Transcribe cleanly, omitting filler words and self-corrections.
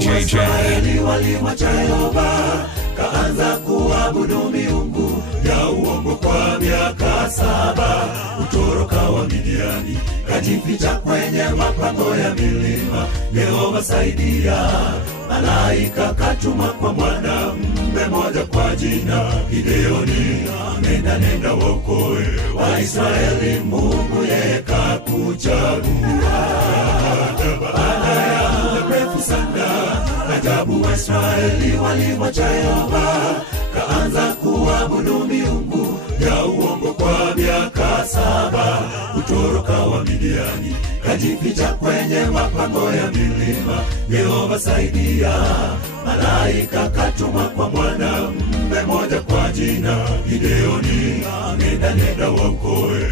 BJJ. Walimwacha Yehova, kaanza kuabudu miungu ya uongo kwa miaka 7. Utoroka wa Midiani, kajificha kwenye mapango ya milima. Yehova saidia, malaika katuma kwa mwanamume moja kwa jina Gideoni. Nenda wokoe Waisraeli, Mungu yeye kakuchagua. Baada ya muda mrefu sana, ajabu Waisraeli walimwacha Yehova, kaanza kuabudu miungu ya uongo kwa miaka 7. Utoroka wa Midiani, kajificha kwenye mapango ya milima. Yehova saidia, malaika katuma kwa mwanamume moja kwa jina Gideoni. Nenda wokoe